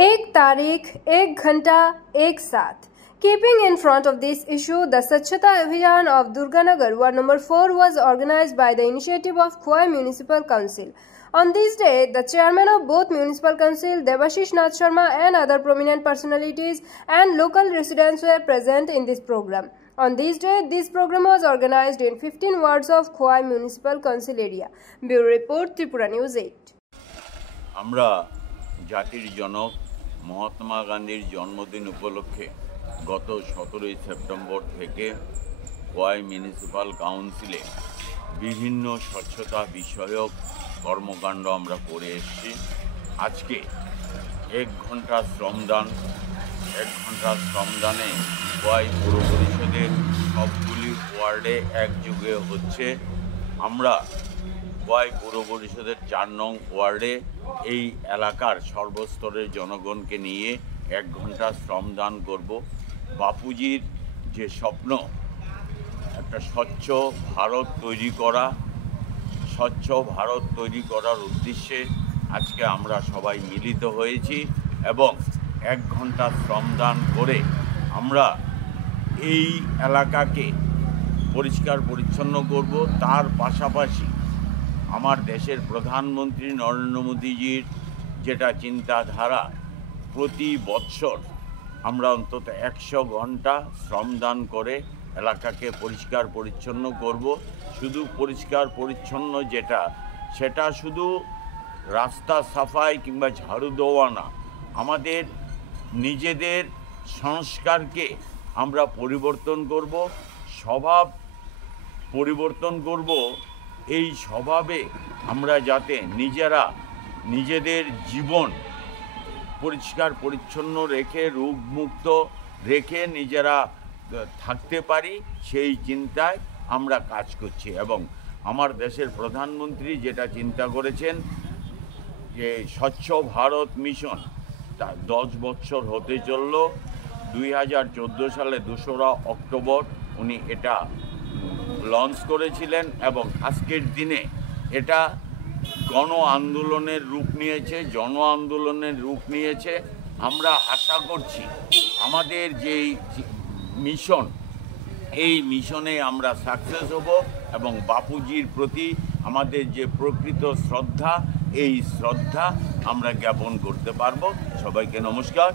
एक तारीख, एक घंटा, एक साथ. Keeping in front of this issue, the Swachhata Abhiyan of Durganagar, Ward number 4 was organized by the initiative of Khowai Municipal Council. On this day, the chairman of both Municipal Council, Debashish Nath Sharma, and other prominent personalities and local residents were present in this program. On this day, this program was organized in 15 wards of Khowai Municipal Council area. Bureau Report, Tripura News 8. আমরা জাতির জনক মহাত্মা গান্ধীর জন্মদিন উপলক্ষে গত 17 September থেকে Khowai municipal কাউন্সিলে বিভিন্ন স্বচ্ছতা বিষয়ক কর্মকাণ্ড আমরা করে এসেছি। আজকে 1 ঘন্টা শ্রমদানে খোয়াই পৌর পরিষদের সবগুলি ওয়ার্ডে একযোগে হচ্ছে। আমরা খোয়াই পৌর পরিষদের 4 নং ওয়ার্ডে এই এলাকার সর্বস্তরের জনগণকে নিয়ে 1 ঘন্টা শ্রমদান করব। বাপুজির যে স্বপ্ন, একটা স্বচ্ছ ভারত তৈরি করার উদ্দেশ্যে আজকে আমরা সবাই মিলিত হয়েছি এবং 1 ঘন্টা শ্রমদান করে আমরা এই এলাকাকে পরিষ্কার পরিচ্ছন্ন করব। তার পাশাপাশি আমার দেশের প্রধানমন্ত্রী নরেন্দ্র মোদীজির যেটা চিন্তাধারা, প্রতি বৎসর আমরা অন্তত 100 ঘন্টা শ্রমদান করে এলাকাকে পরিষ্কার পরিচ্ছন্ন করব। শুধু পরিষ্কার পরিচ্ছন্ন সেটা শুধু রাস্তা সাফাই কিংবা ঝাড়ু দেওয়া না, আমাদের নিজেদের সংস্কারকে আমরা পরিবর্তন করব, স্বভাব পরিবর্তন করব। এই স্বভাবে আমরা যাতে নিজেদের জীবন পরিষ্কার পরিচ্ছন্ন রেখে রোগমুক্ত রেখে নিজেরা থাকতে পারি, সেই চিন্তায় আমরা কাজ করছি। এবং আমার দেশের প্রধানমন্ত্রী যেটা চিন্তা করেছেন যে স্বচ্ছ ভারত মিশন, তা 10 বছর হতে চলল। 2014 সালে 2রা অক্টোবর উনি এটা লঞ্চ করেছিলেন এবং আজকের দিনে এটা জন আন্দোলনের রূপ নিয়েছে। আমরা আশা করছি আমাদের যেই মিশন, এই মিশনে আমরা সাকসেস হব এবং বাপুজির প্রতি আমাদের যে প্রকৃত শ্রদ্ধা, এই শ্রদ্ধা আমরা জ্ঞাপন করতে পারব। সবাইকে নমস্কার।